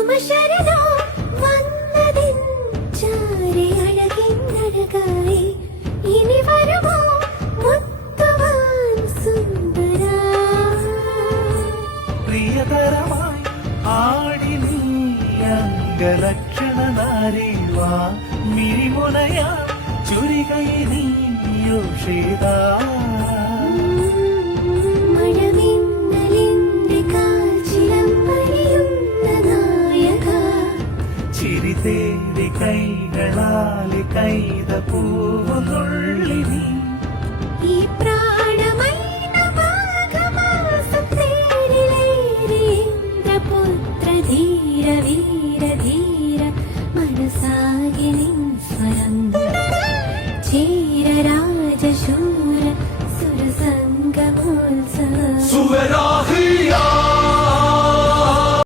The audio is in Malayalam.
സുമശരദോ വന്നതിൻ ചാരെ അഴകിന്നഴകായി ഇനി വരുമോ മുത്തുവാൻ സുന്ദരാ പ്രിയതരമായി ആടി നീ അംഗലക്ഷണ നാരീവാ മിരിമുനയാ ചുരികൈ നീയോഷിതാ ചിരിതേരി കൈകളാലി കൈത പൂവുകൊള്ളി നീ ഈ പ്രാണമൈന മാഘമാസം തേരിലേറി ഇന്ദ്രപുത്ര ധീര വീര ധീര മനസാകി നിൻ സ്വരം